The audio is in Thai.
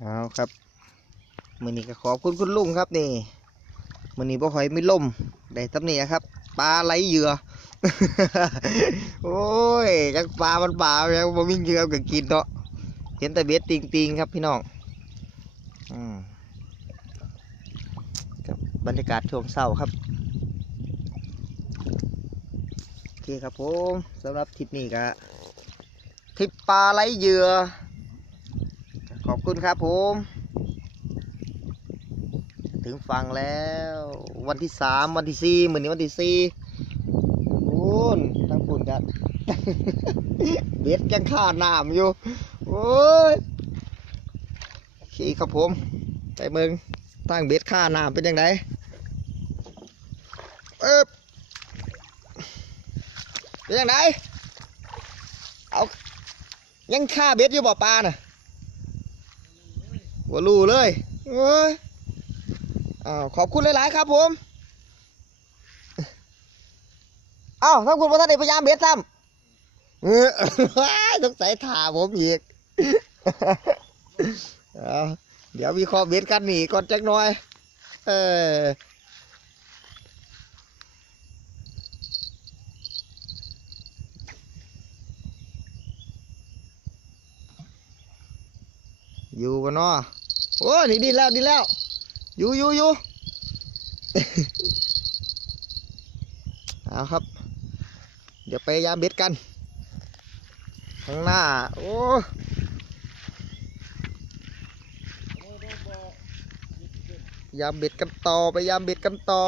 เอาครับมือนี้ก็ขอบคุณคุณลุงครับนี่มือนี้บ่หอยไม่ล่มได้ตำหนิครับปลาไหลเหยื่อโอ้ยจักปลามันปลาแล้วบ่มีเหยื่อก็กินเนาะเห็นแต่เบ็ดติงติงครับพี่น้องอืมกับบรรยากาศช่วงเศร้าครับโอเคครับผมสำหรับทริปนี้ก็ทริปปลาไหลเหยื่อ อบคุณครับผม ถึงฟังแล้ว วันที่สามวันที่สี่เหมือนนี้วันที่สี่คุณทั้งคุณกันเบ็ดยังข้าน้ำอยู่ โอ้ยขี่ครับผมไปเมืองตั้งเบ็ดค่าน้ำเป็นยังไงเอ๊บเป็นยังไงเอายังค่าเบ็ดอยู่บ่อปลาน่ะ วัวรูเลยเอ้ยอ้าวขอบคุณหลาย ๆ ครับผมอ้าวถ้าคุณพระท่านพยายามเบ็ดซ้ำเออต้องใส่ถ่าผมอีกเอาเดี๋ยวมีคอเบ็ดกันหนีก่อนจักหน่อย เออ อยู่กันเนาะโอ้นี่ดีแล้วดีแล้ว อยู่อยู่อยู่เอาครับ เดี๋ยวไปยามเบ็ดกันข้างหน้า โอ้ยามเบ็ดกันต่อไปยามเบ็ดกันต่อ